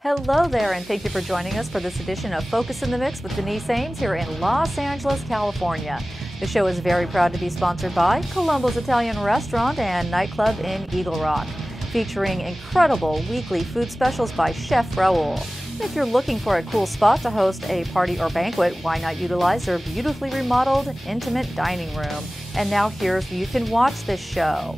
Hello there, and thank you for joining us for this edition of Focus in the Mix with Denise Ames here in Los Angeles, California. The show is very proud to be sponsored by Colombo's Italian Restaurant and Nightclub in Eagle Rock, featuring incredible weekly food specials by Chef Raul. If you're looking for a cool spot to host a party or banquet, why not utilize their beautifully remodeled, intimate dining room? And now here's where you can watch this show.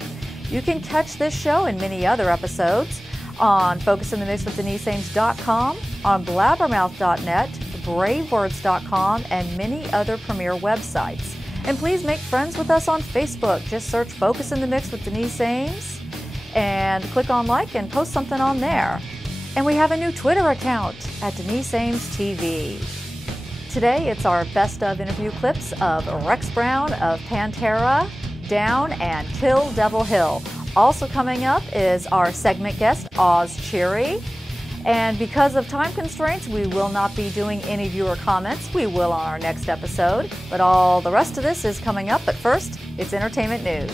You can catch this show and many other episodes on FocusInTheMixWithDeniseAmes.com, on Blabbermouth.net, BraveWords.com, and many other premier websites. And please make friends with us on Facebook. Just search Focus in the Mix with Denise Ames and click on like and post something on there. And we have a new Twitter account at Denise Ames TV. Today it's our best of interview clips of Rex Brown of Pantera, Down, and Kill Devil Hill. Also coming up is our segment guest, Oz Cherry. And because of time constraints, we will not be doing any viewer comments. We will on our next episode. But all the rest of this is coming up. But first, it's entertainment news.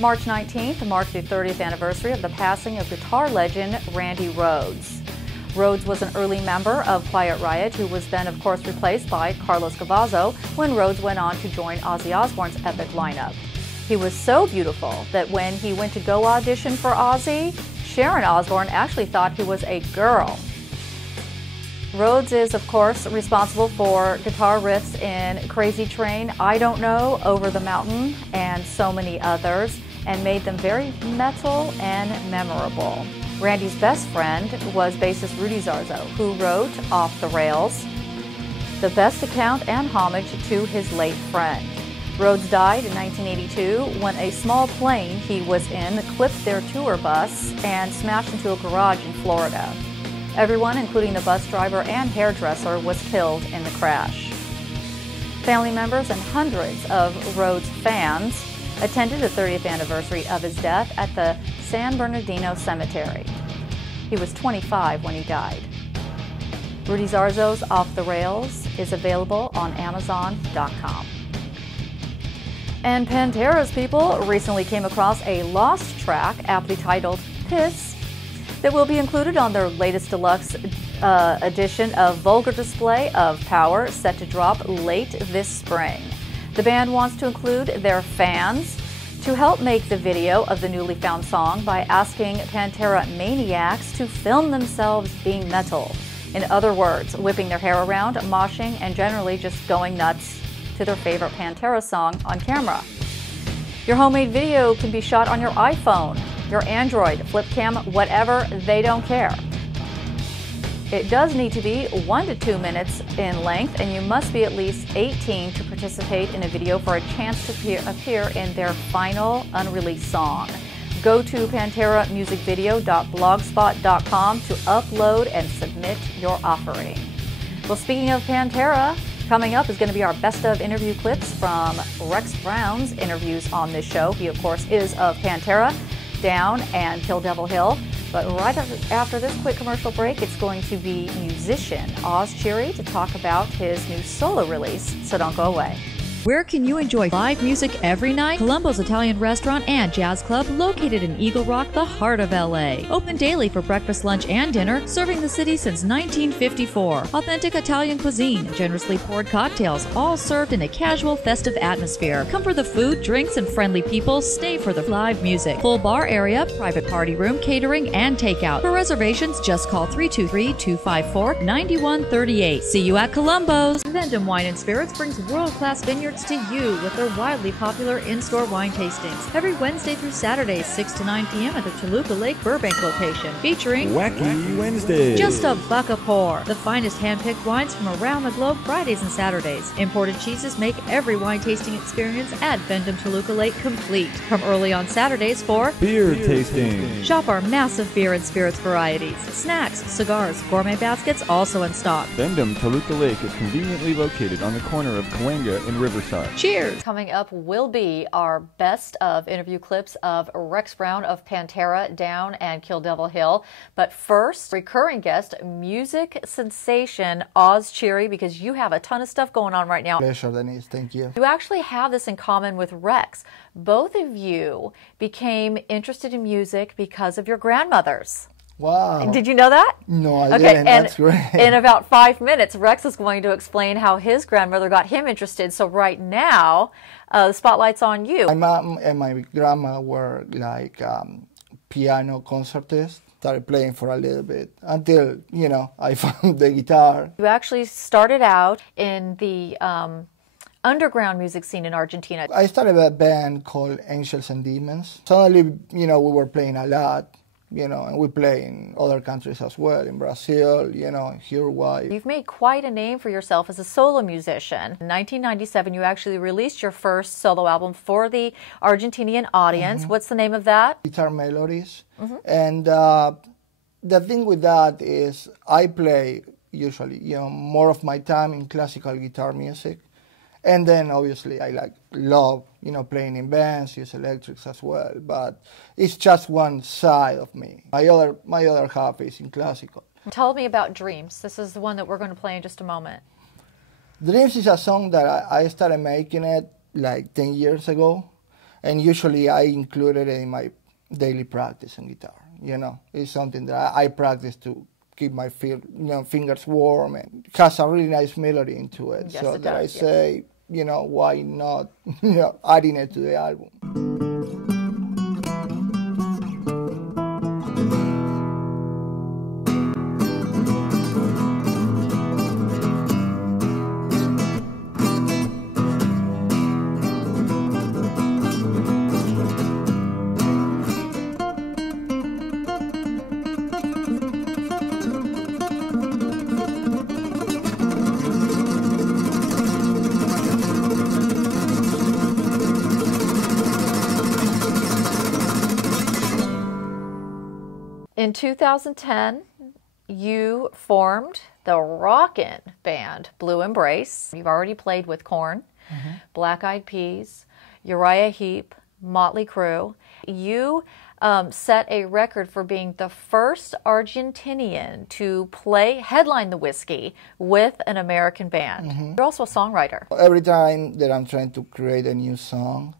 March 19th marked the 30th anniversary of the passing of guitar legend Randy Rhoads. Rhoads was an early member of Quiet Riot, who was then, of course, replaced by Carlos Cavazo when Rhoads went on to join Ozzy Osbourne's epic lineup. He was so beautiful that when he went to go audition for Ozzy, Sharon Osbourne actually thought he was a girl. Rhoads is, of course, responsible for guitar riffs in Crazy Train, I Don't Know, Over the Mountain, and so many others, and made them very metal and memorable. Randy's best friend was bassist Rudy Zarzo, who wrote Off the Rails, the best account and homage to his late friend. Rhoads died in 1982 when a small plane he was in clipped their tour bus and smashed into a garage in Florida. Everyone, including the bus driver and hairdresser, was killed in the crash. Family members and hundreds of Rhoads fans attended the 30th anniversary of his death at the San Bernardino Cemetery. He was 25 when he died. Rudy Zarzo's Off the Rails is available on Amazon.com. And Pantera's people recently came across a lost track aptly titled Piss that will be included on their latest deluxe edition of Vulgar Display of Power, set to drop late this spring. The band wants to include their fans to help make the video of the newly found song by asking Pantera maniacs to film themselves being metal. In other words, whipping their hair around, moshing, and generally just going nuts to their favorite Pantera song on camera. Your homemade video can be shot on your iPhone, your Android, flip cam, whatever, they don't care. It does need to be 1 to 2 minutes in length, and you must be at least 18 to participate in a video for a chance to appear in their final unreleased song. Go to PanteraMusicVideo.blogspot.com to upload and submit your offering. Well, speaking of Pantera, coming up is going to be our best of interview clips from Rex Brown's interviews on this show. He, of course, is of Pantera, Down, and Kill Devil Hill. But right after this quick commercial break, it's going to be musician Oz Cherry to talk about his new solo release, so don't go away. Where can you enjoy live music every night? Colombo's Italian Restaurant and Jazz Club, located in Eagle Rock, the heart of LA. Open daily for breakfast, lunch, and dinner, serving the city since 1954. Authentic Italian cuisine, generously poured cocktails, all served in a casual, festive atmosphere. Come for the food, drinks, and friendly people. Stay for the live music. Full bar area, private party room, catering, and takeout. For reservations, just call 323-254-9138. See you at Colombo's. Vendom Wine and Spirits brings world-class vineyards to you with their wildly popular in-store wine tastings every Wednesday through Saturday, 6 to 9 p.m. at the Toluca Lake Burbank location, featuring Wacky Wednesday, just a buck a pour, the finest hand-picked wines from around the globe Fridays and Saturdays. Imported cheeses make every wine tasting experience at Vendom Toluca Lake complete. From early on Saturdays for beer tasting. Shop our massive beer and spirits varieties, snacks, cigars, gourmet baskets also in stock. Vendom Toluca Lake is conveniently located on the corner of Cahuenga and Riverside. Cheers! Coming up will be our best of interview clips of Rex Brown of Pantera, Down, and Kill Devil Hill. But first, recurring guest, music sensation Oz Cherry, because you have a ton of stuff going on right now. Pleasure, Denise. Thank you. You actually have this in common with Rex. Both of you became interested in music because of your grandmothers. Wow. Did you know that? No, I Okay, didn't. and That's great. in about 5 minutes, Rex is going to explain how his grandmother got him interested. So right now, the spotlight's on you. My mom and my grandma were like piano concertists. Started playing for a little bit until, you know, I found the guitar. You actually started out in the underground music scene in Argentina. I started a band called Angels and Demons. Suddenly, you know, we were playing a lot, you know, and we play in other countries as well, in Brazil, you know, Uruguay. You've made quite a name for yourself as a solo musician. In 1997, you actually released your first solo album for the Argentinian audience. What's the name of that? Guitar Melodies. And the thing with that is I play usually, you know, more of my time in classical guitar music. And then obviously I love, you know, playing in bands, use electrics as well, but it's just one side of me. My other half is in classical. Tell me about Dreams. This is the one that we're going to play in just a moment. Dreams is a song that I started making it like 10 years ago, and usually I include it in my daily practice on guitar. You know, it's something that I practice to keep my fingers warm, and it has a really nice melody into it. Yes, so it that does, I say, you know, why not, you know, adding it to the album. In 2010, you formed the rockin' band Blue Embrace. You've already played with Korn, Black Eyed Peas, Uriah Heep, Motley Crue. You set a record for being the first Argentinian to headline the Whiskey with an American band. You're also a songwriter. Every time that I'm trying to create a new song,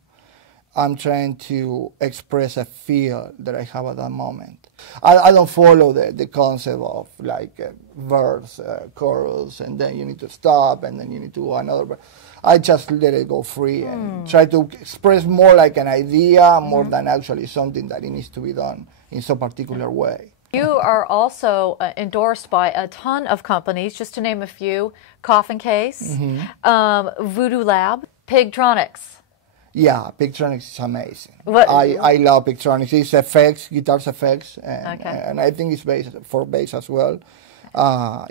I'm trying to express a feel that I have at that moment. I don't follow the concept of like verse, chorus, and then you need to stop, and then you need to do another verse. I just let it go free and try to express more like an idea more than actually something that it needs to be done in some particular way. You are also endorsed by a ton of companies, just to name a few: Coffin Case, Voodoo Lab, Pigtronics. Yeah, Pigtronics is amazing. What? I love Pigtronics. It's effects, guitars effects, and I think it's bass as well.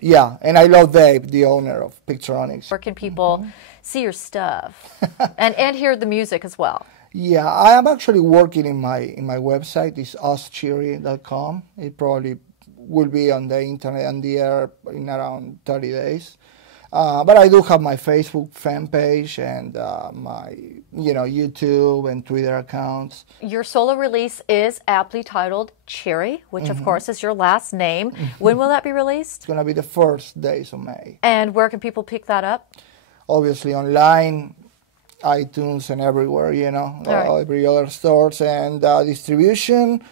Yeah, and I love Dave, the owner of Pigtronics. Where can people see your stuff and hear the music as well? Yeah, I am actually working in my website. It's uscheery.com. It probably will be on the internet and the air in around 30 days. But I do have my Facebook fan page and my YouTube and Twitter accounts. Your solo release is aptly titled Cherry, which of course is your last name. When will that be released? It's going to be the first days of May. And where can people pick that up? Obviously online, iTunes and everywhere, every other stores. And distribution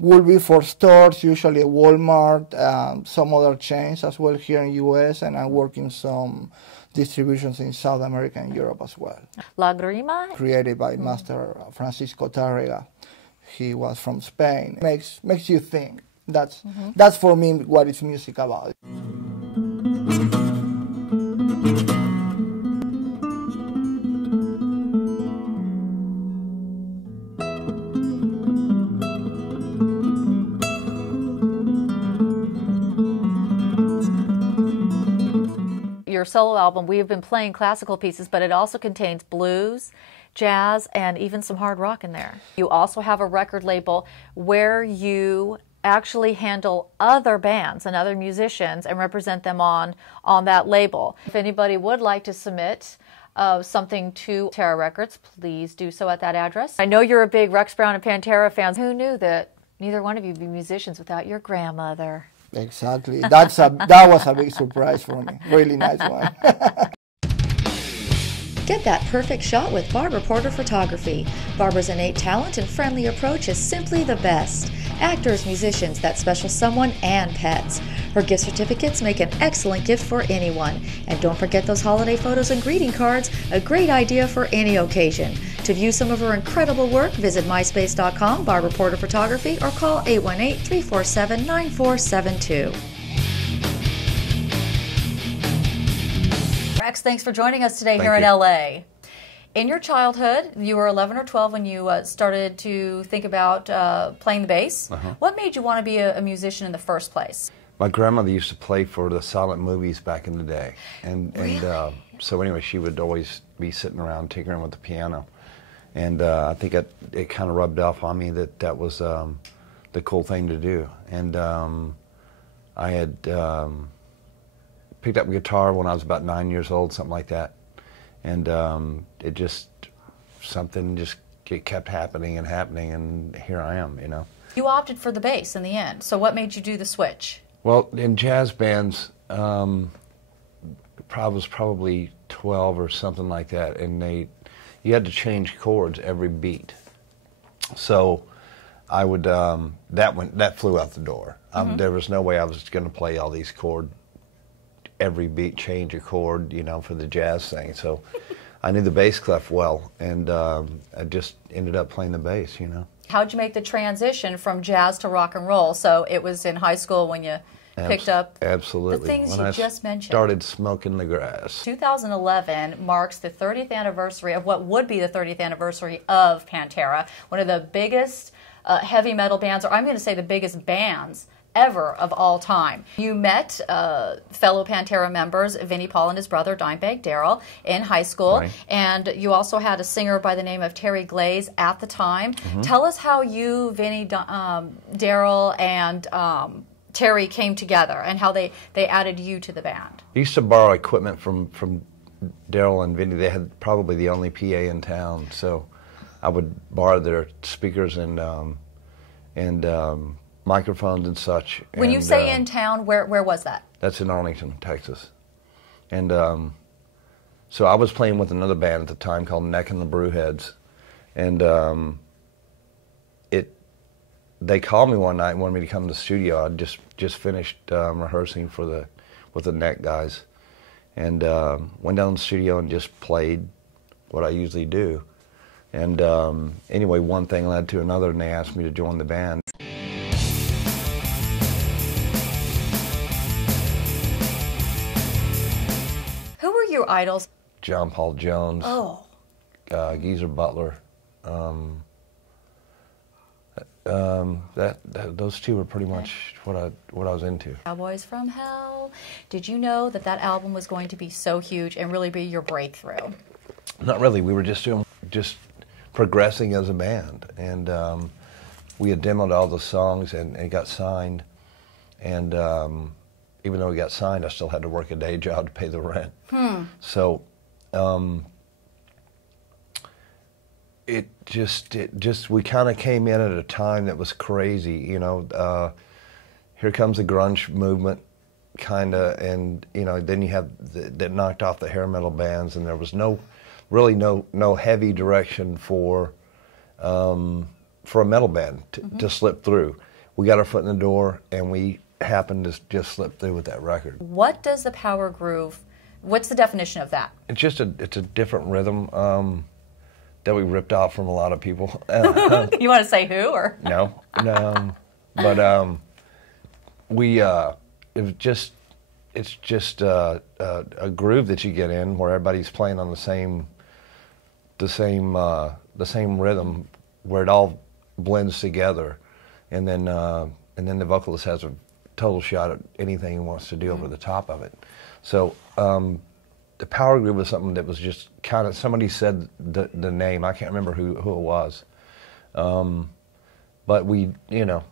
will be for stores, usually Walmart, some other chains as well here in the U.S., and I'm working some distributions in South America and Europe as well. Lagrima? Created by Master Francisco Tárrega. He was from Spain. Makes you think. That's for me what is music about. Your solo album, we have been playing classical pieces, but it also contains blues, jazz, and even some hard rock in there. You also have a record label where you actually handle other bands and other musicians and represent them on that label. If anybody would like to submit something to Pantera Records, please do so at that address. I know you're a big Rex Brown and Pantera fans. Who knew that neither one of you would be musicians without your grandmother? Exactly. That was a big surprise for me. Really nice one. Get that perfect shot with Barbara Porter Photography. Barbara's innate talent and friendly approach is simply the best. Actors, musicians, that special someone, and pets. Her gift certificates make an excellent gift for anyone. And don't forget those holiday photos and greeting cards, a great idea for any occasion. To view some of her incredible work, visit myspace.com, Barbara Porter Photography, or call 818-347-9472. Rex, thanks for joining us today here Thank in you. LA. In your childhood, you were 11 or 12 when you started to think about playing the bass. What made you want to be a musician in the first place? My grandmother used to play for the silent movies back in the day, Really? so anyway, she would always be sitting around tinkering with the piano, and I think it kind of rubbed off on me that was the cool thing to do. And I had picked up a guitar when I was about 9 years old, something like that, and it kept happening, and here I am, you know. You opted for the bass in the end, so what made you do the switch? Well, in jazz bands, I was probably 12 or something like that, and you had to change chords every beat. So I would that flew out the door. There was no way I was going to play all these chords every beat, change a chord, you know, for the jazz thing. So I knew the bass clef well, and I just ended up playing the bass, you know. How'd you make the transition from jazz to rock and roll? So it was in high school when you picked up absolutely the things when you I just mentioned. Started smoking the grass. 2011 marks the 30th anniversary of what would be the 30th anniversary of Pantera, one of the biggest heavy metal bands, or I'm going to say the biggest bands ever of all time. You met fellow Pantera members, Vinnie Paul and his brother Dimebag Darrell, in high school, Right. and you also had a singer by the name of Terry Glaze at the time. Tell us how you, Vinnie, Darrell, and Terry came together and how they added you to the band. I used to borrow equipment from Darrell and Vinny. They had probably the only PA in town, so I would borrow their speakers and microphones and such. When you say in town, where was that? That's in Arlington, Texas. And so I was playing with another band at the time called Neck and the Brewheads, and they called me one night and wanted me to come to the studio. I just finished rehearsing with the Neck guys, and went down to the studio and just played what I usually do. And anyway, one thing led to another, and they asked me to join the band. Who were your idols? John Paul Jones, Oh, Geezer Butler. Those two were pretty much what I was into. Cowboys from Hell. Did you know that album was going to be so huge and really be your breakthrough? Not really. We were just progressing as a band, and we had demoed all the songs and it got signed. And even though we got signed, I still had to work a day job to pay the rent. So we kind of came in at a time that was crazy, you know. Here comes the grunge movement, kind of, and you know, then you have that knocked off the hair metal bands, and there was really no heavy direction for a metal band to slip through. We got our foot in the door, and we happened to just slip through with that record. What does the power groove? What's the definition of that? It's just a different rhythm that we ripped off from a lot of people. You want to say who or? No, but it's just a groove that you get in where everybody's playing on the same rhythm, where it all blends together, and then the vocalist has a total shot at anything he wants to do over the top of it. So the power groove was something that was just kind of, somebody said the name, I can't remember who it was, but we, you know,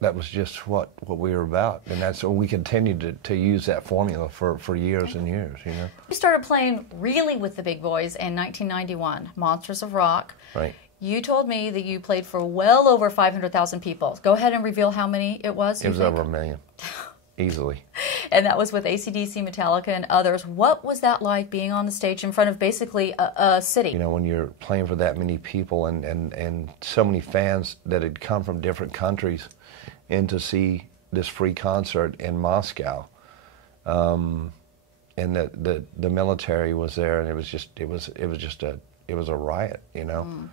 that was just what we were about, and that's what we continued to use that formula for years and years, you know. You started playing really with the big boys in 1991, Monsters of Rock. Right. You told me that you played for well over 500,000 people. Go ahead and reveal how many it was. It was over 1 million, easily. And that was with AC/DC, Metallica, and others. What was that like, being on the stage in front of basically a city? You know, when you're playing for that many people and so many fans that had come from different countries in to see this free concert in Moscow, and the military was there, and it was a riot. You know,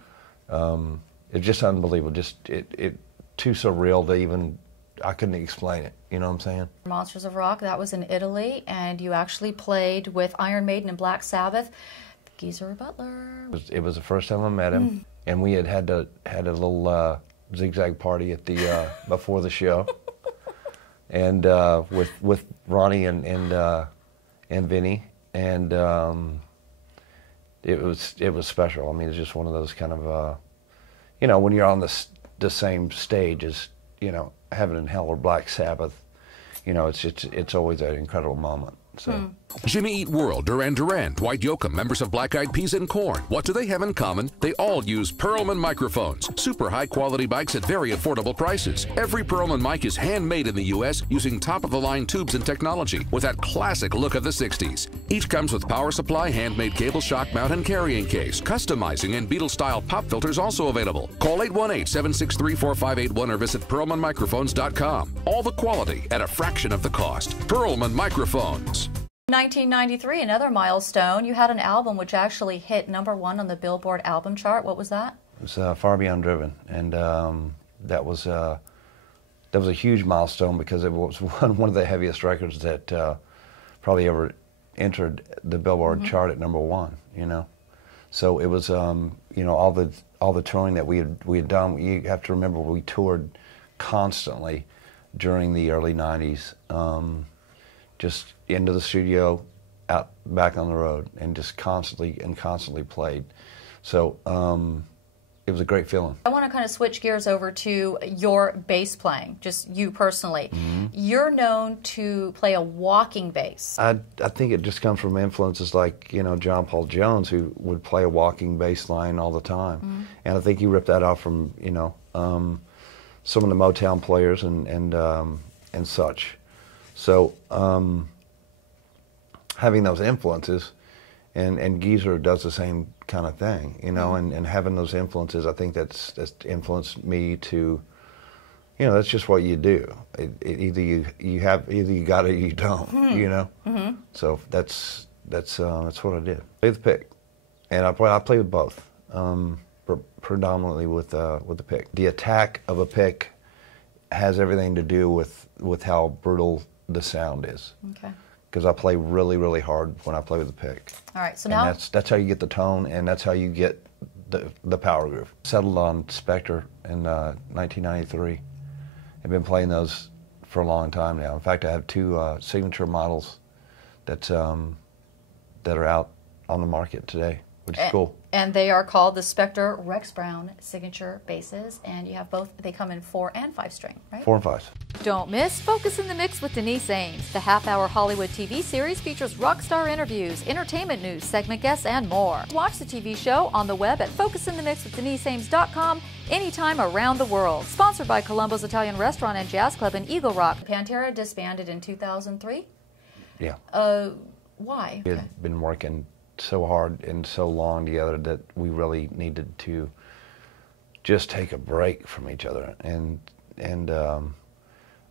it was just unbelievable. It too surreal to even. I couldn't explain it, you know what I'm saying? Monsters of Rock, that was in Italy, and you actually played with Iron Maiden and Black Sabbath. Geezer Butler. It was the first time I met him, and we had a little zigzag party at the before the show, and with Ronnie and Vinny, and it was special. I mean, it's just one of those kind of you know, when you're on the same stage as, you know, Heaven and Hell or Black Sabbath, you know, it's always an incredible moment. So. Jimmy Eat World, Duran Duran, Dwight Yoakam, members of Black Eyed Peas and Korn. What do they have in common? They all use Perlman microphones. Super high-quality mics at very affordable prices. Every Perlman mic is handmade in the U.S. using top-of-the-line tubes and technology with that classic look of the 60s. Each comes with power supply, handmade cable, shock mount, and carrying case. Customizing and Beatles-style pop filters also available. Call 818-763-4581 or visit PerlmanMicrophones.com. All the quality at a fraction of the cost. Perlman Microphones. 1993, another milestone. You had an album which actually hit #1 on the Billboard album chart. What was that? It was Far Beyond Driven, and that was a huge milestone because it was one of the heaviest records that probably ever entered the Billboard chart at #1. You know, so it was you know, all the touring that we had done. You have to remember, we toured constantly during the early '90s. Just into the studio, out back on the road, and just constantly played. So it was a great feeling. I want to kind of switch gears over to your bass playing, just you personally. You're known to play a walking bass. I think it just comes from influences like, you know, John Paul Jones, who would play a walking bass line all the time. And I think he ripped that off from, you know, some of the Motown players and such. So having those influences, and Geezer does the same kind of thing, you know, and having those influences, I think that's influenced me to, you know, that's just what you do. Either you got it or you don't, you know. So that's what I did. Play the pick, and I play with both, predominantly with the pick. The attack of a pick has everything to do with how brutal the sound is. Okay. Because I play really, really hard when I play with the pick. All right, so now that's how you get the tone, and that's how you get the power groove. Settled on Spectre in 1993. I've been playing those for a long time now. In fact, I have 2 signature models that are out on the market today, which is cool. And they are called the Spectre Rex Brown signature basses, and you have both. They come in 4 and 5 string, right? 4 and 5. Don't miss Focus in the Mix with Denise Ames. The half-hour Hollywood TV series features rock star interviews, entertainment news, segment guests, and more. Watch the TV show on the web at focusinthemixwithdeniseames.com anytime around the world. Sponsored by Colombo's Italian Restaurant and Jazz Club in Eagle Rock. Pantera disbanded in 2003? Yeah. Why? We had been working so hard and so long together that we really needed to just take a break from each other and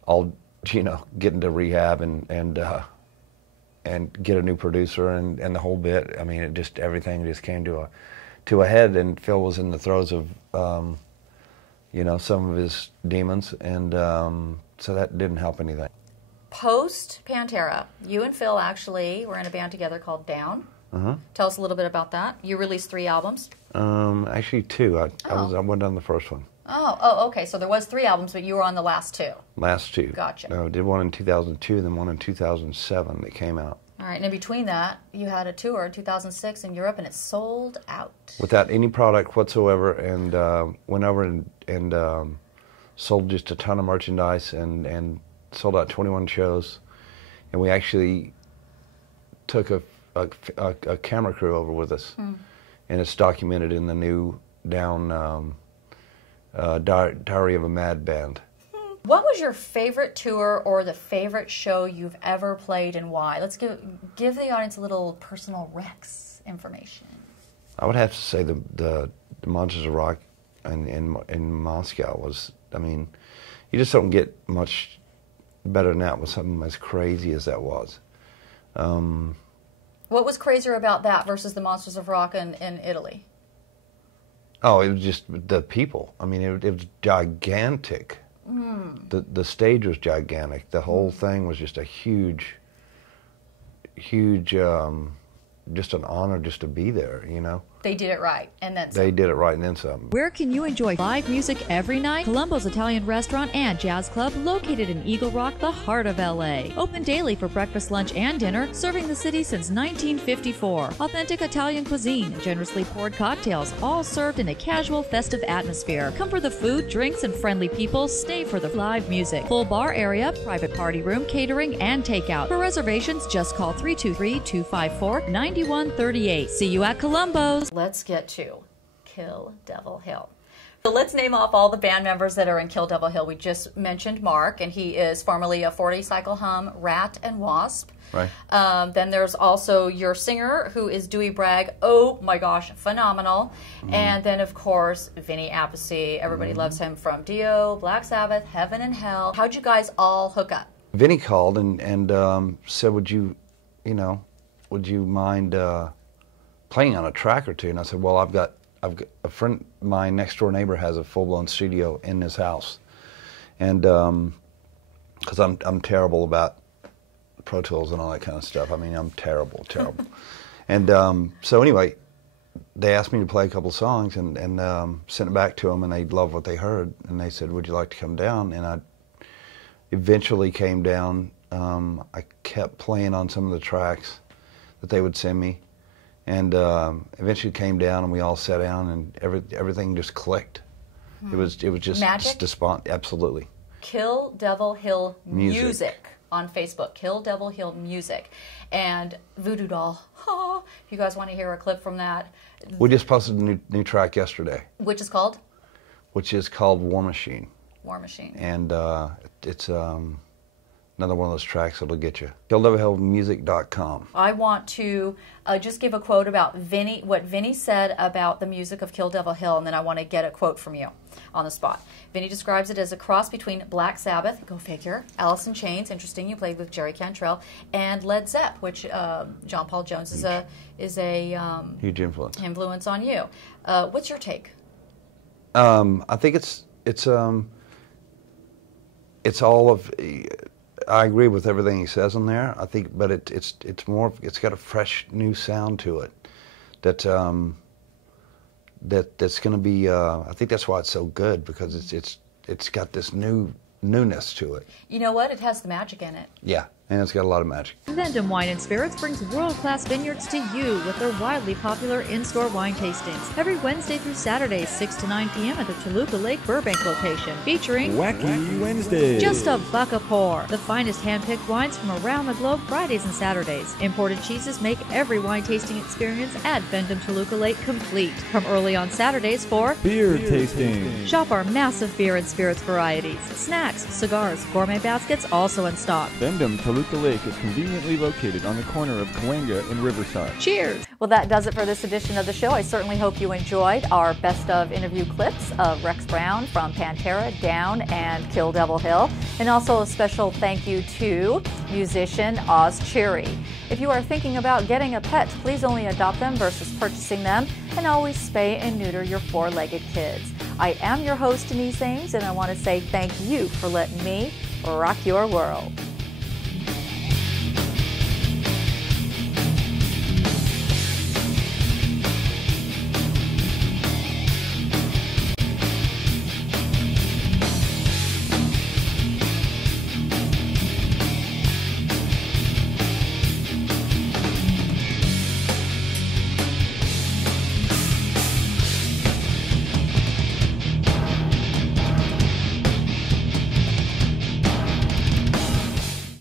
I'll, you know, get into rehab and get a new producer and the whole bit. I mean, everything just came to a head, and Phil was in the throes of you know, some of his demons, and so that didn't help anything. Post Pantera, you and Phil actually were in a band together called Down. Tell us a little bit about that. You released 3 albums. Actually 2. I went on the first one. Oh, okay. So there was 3 albums, but you were on the last 2. Last 2. Gotcha. I did one in 2002, then one in 2007 that came out. All right, and in between that, you had a tour in 2006 in Europe, and it sold out. Without any product whatsoever, and went over and sold just a ton of merchandise and sold out 21 shows. And we actually took a camera crew over with us, and it's documented in the new Down Diary of a Mad Band. What was your favorite tour or the favorite show you've ever played and why? Let's give the audience a little personal Rex information. I would have to say the Monsters of Rock in Moscow was, I mean, you just don't get much better than that with something as crazy as that was. What was crazier about that versus the Monsters of Rock in Italy? Oh, it was just the people. I mean, it was gigantic. The stage was gigantic. The whole thing was just a huge, just an honor just to be there, you know? They did it right, and then some. They did it right and then some. Where can you enjoy live music every night? Columbo's Italian Restaurant and Jazz Club, located in Eagle Rock, the heart of LA. Open daily for breakfast, lunch, and dinner, serving the city since 1954. Authentic Italian cuisine, generously poured cocktails, all served in a casual, festive atmosphere. Come for the food, drinks, and friendly people. Stay for the live music. Full bar area, private party room, catering, and takeout. For reservations, just call 323-254-9138. See you at Columbo's. Let's get to Kill Devil Hill. So let's name off all the band members that are in Kill Devil Hill. We just mentioned Mark, and he is formerly a 40 Cycle Hum, Rat, and Wasp. Right. Then there's also your singer, who is Dewey Bragg. Oh my gosh, phenomenal. And then, of course, Vinny Appice. Everybody loves him from Dio, Black Sabbath, Heaven and Hell. How'd you guys all hook up? Vinny called and said, would you mind playing on a track or two? And I said, well, I've got a friend, my next door neighbor has a full-blown studio in his house, and because I'm terrible about Pro Tools and all that kind of stuff. I mean, I'm terrible. And so anyway, they asked me to play a couple songs and sent it back to them, and they loved what they heard, and they said, would you like to come down? And I eventually came down. I kept playing on some of the tracks that they would send me, and eventually came down, and we all sat down, and everything just clicked. It was just Magic? Absolutely. Kill Devil Hill Music on Facebook. Kill Devil Hill Music. And Voodoo Doll. If you guys want to hear a clip from that. We just posted a new track yesterday. Which is called? Which is called War Machine. War Machine. And it's another one of those tracks that'll get you. KillDevilHillMusic.com. I want to just give a quote about Vinny, what Vinny said about the music of Kill Devil Hill, and then I want to get a quote from you on the spot. Vinny describes it as a cross between Black Sabbath, go figure, Alice in Chains, interesting, you played with Jerry Cantrell, and Led Zepp, which John Paul Jones is a huge influence on you. What's your take? I think it's all of. I agree with everything he says in there. I think, but it's more. It's got a fresh, new sound to it. That's going to be. I think that's why it's so good, because it's got this newness to it. You know what? It has the magic in it. Yeah, and it's got a lot of magic. Vendom Wine and Spirits brings world-class vineyards to you with their widely popular in-store wine tastings every Wednesday through Saturday, 6 to 9 p.m. at the Toluca Lake Burbank location, featuring Wacky Wednesday. just a buck a pour. The finest hand-picked wines from around the globe Fridays and Saturdays. Imported cheeses make every wine tasting experience at Vendom Toluca Lake complete. Come early on Saturdays for Beer tasting. shop our massive beer and spirits varieties, snacks, cigars, gourmet baskets also in stock. Vendom Toluca Lake is conveniently located on the corner of Cahuenga and Riverside. Cheers! Well, that does it for this edition of the show. I certainly hope you enjoyed our best of interview clips of Rex Brown from Pantera, Down, and Kill Devil Hill. And also a special thank you to musician Oz Cherry. If you are thinking about getting a pet, please only adopt them versus purchasing them, and always spay and neuter your four-legged kids. I am your host, Denise Ames, and I want to say thank you for letting me rock your world.